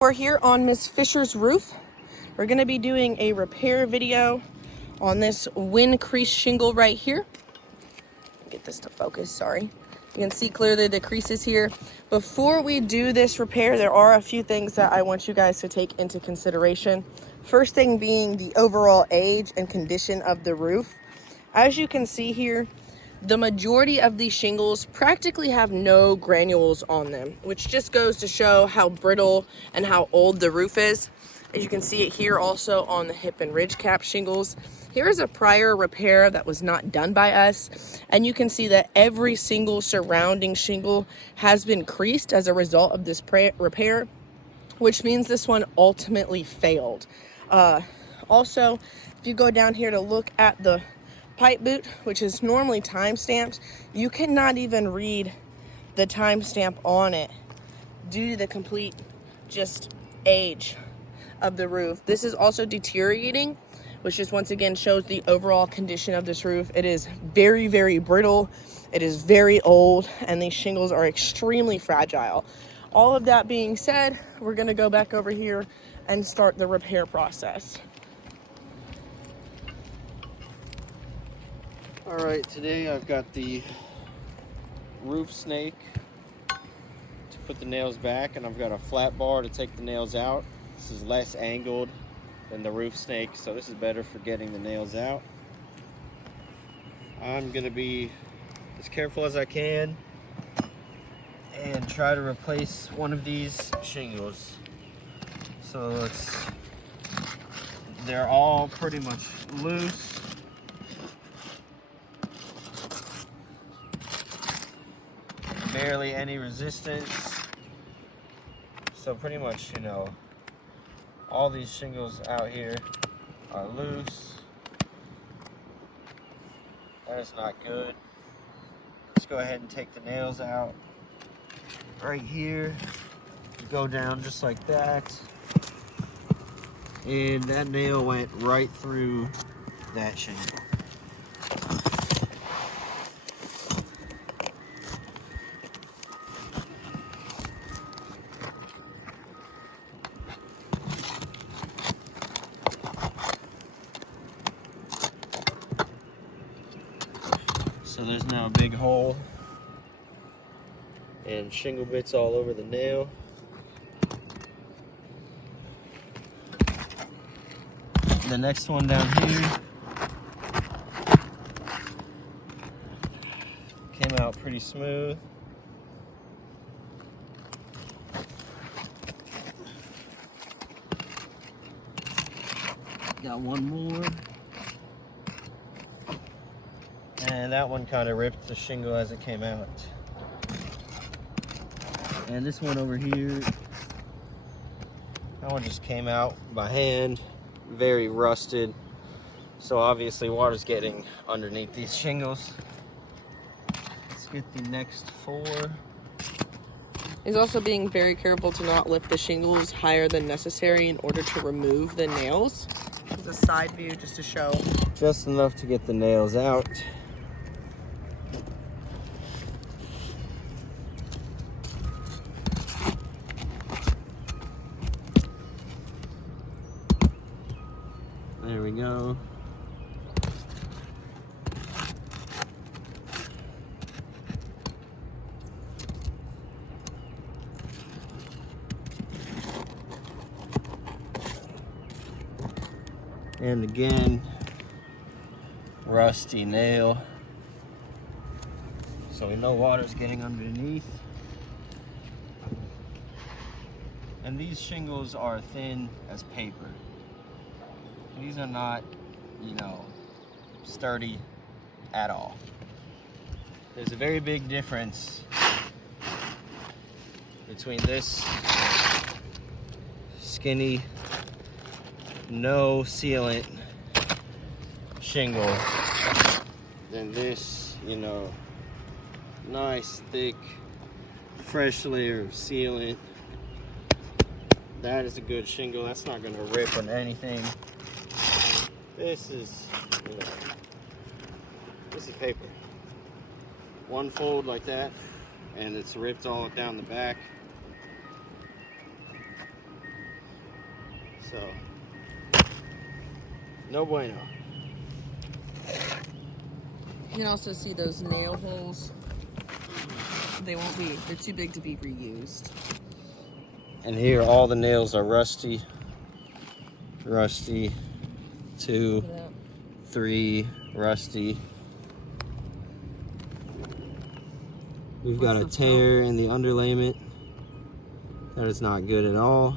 We're here on Miss Fisher's roof. We're going to be doing a repair video on this wind crease shingle right here. Get this to focus, sorry. You can see clearly the creases here. Before we do this repair, there are a few things that I want you guys to take into consideration. First thing being the overall age and condition of the roof. As you can see here, the majority of these shingles practically have no granules on them, which just goes to show how brittle and how old the roof is. As you can see it here also on the hip and ridge cap shingles. Here is a prior repair that was not done by us, and you can see that every single surrounding shingle has been creased as a result of this repair, which means this one ultimately failed. Also, if you go down here to look at the pipe boot, which is normally time stamped, you cannot even read the timestamp on it due to the complete just age of the roof. This is also deteriorating, which just once again shows the overall condition of this roof. It is very, very brittle. It is very old, and these shingles are extremely fragile. All of that being said, we're going to go back over here and start the repair process. Alright, today I've got the roof snake to put the nails back, and I've got a flat bar to take the nails out. This is less angled than the roof snake, so this is better for getting the nails out. I'm going to be as careful as I can and try to replace one of these shingles. So they're all pretty much loose. Barely any resistance. So pretty much, all these shingles out here are loose. That is not good. Let's go ahead and take the nails out. Right here, go down just like that. And that nail went right through that shingle. So there's now a big hole and shingle bits all over the nail. The next one down here came out pretty smooth. Got one more. And that one kind of ripped the shingle as it came out. And this one over here, that one just came out by hand, very rusted. So obviously water's getting underneath these shingles. Let's get the next four. He's also being very careful to not lift the shingles higher than necessary in order to remove the nails. This is a side view just to show. Just enough to get the nails out. There we go. And again, rusty nail. So we know water's getting underneath. And these shingles are thin as paper. These are not, sturdy at all. There's a very big difference between this skinny, no sealant shingle than this, nice, thick, fresh layer of sealant. That is a good shingle. That's not going to rip on anything. This is, this is paper. One fold like that, and it's ripped all down the back. So, no bueno. You can also see those nail holes. They're too big to be reused. And here all the nails are rusty. Rusty. 2, 3, rusty. We've got a tear in the underlayment. That is not good at all.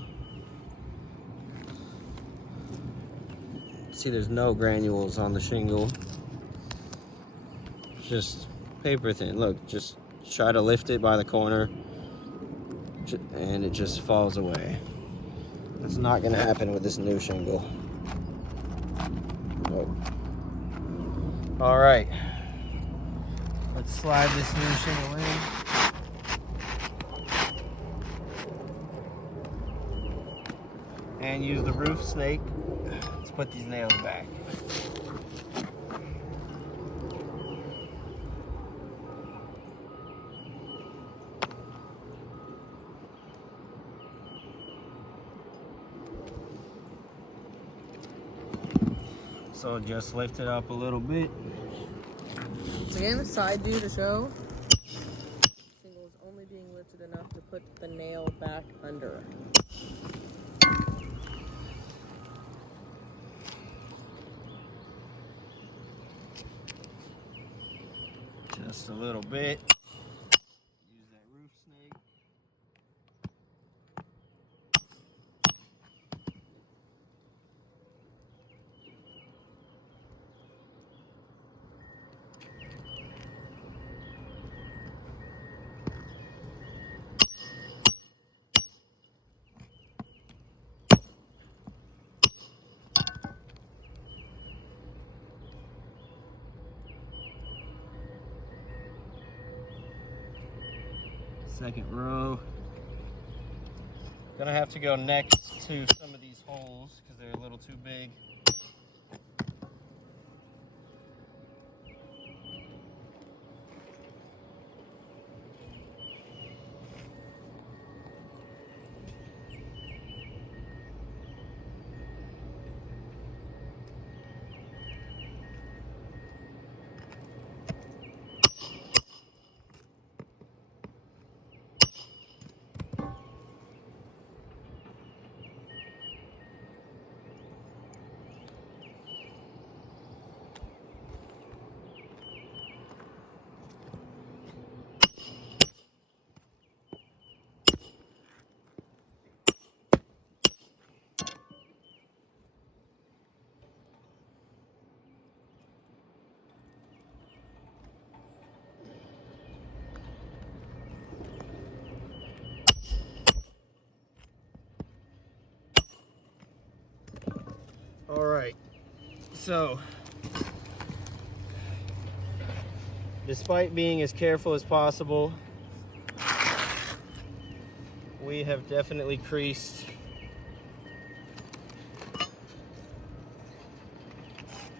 See, there's no granules on the shingle. Just paper thin. Look, just try to lift it by the corner and it just falls away. That's not gonna happen with this new shingle. Nope. All right, let's slide this new shingle in. And use the roof snake to put these nails back. So just lift it up a little bit. So again, a side view to show. Shingle is only being lifted enough to put the nail back under. Just a little bit. Use that roof snake. Second row. Gonna have to go next to some of these holes because they're a little too big. All right, so despite being as careful as possible, we have definitely creased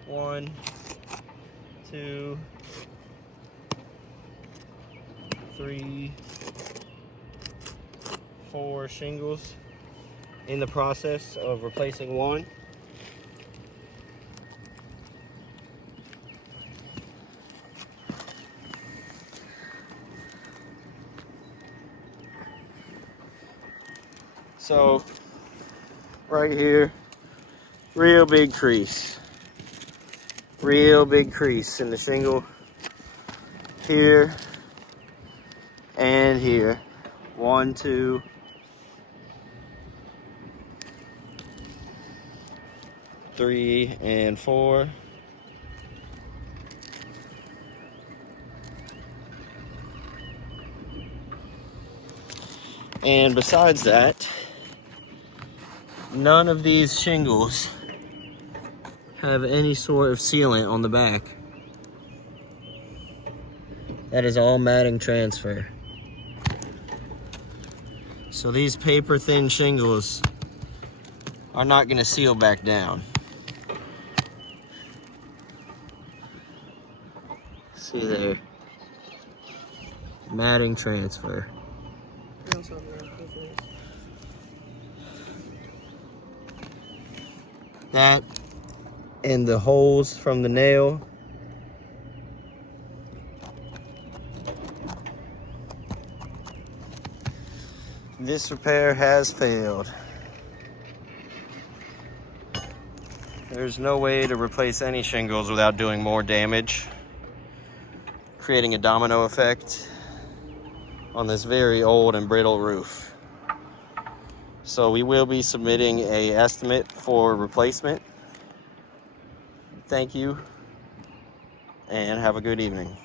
1, 2, 3, 4 shingles in the process of replacing one. So right here, real big crease in the shingle here and here. 1, 2, 3, and 4. And besides that, none of these shingles have any sort of sealant on the back. That is all matting transfer. So these paper thin shingles are not going to seal back down. See there, matting transfer. That and the holes from the nail. This repair has failed. There's no way to replace any shingles without doing more damage, creating a domino effect on this very old and brittle roof. So we will be submitting an estimate for replacement. Thank you, and have a good evening.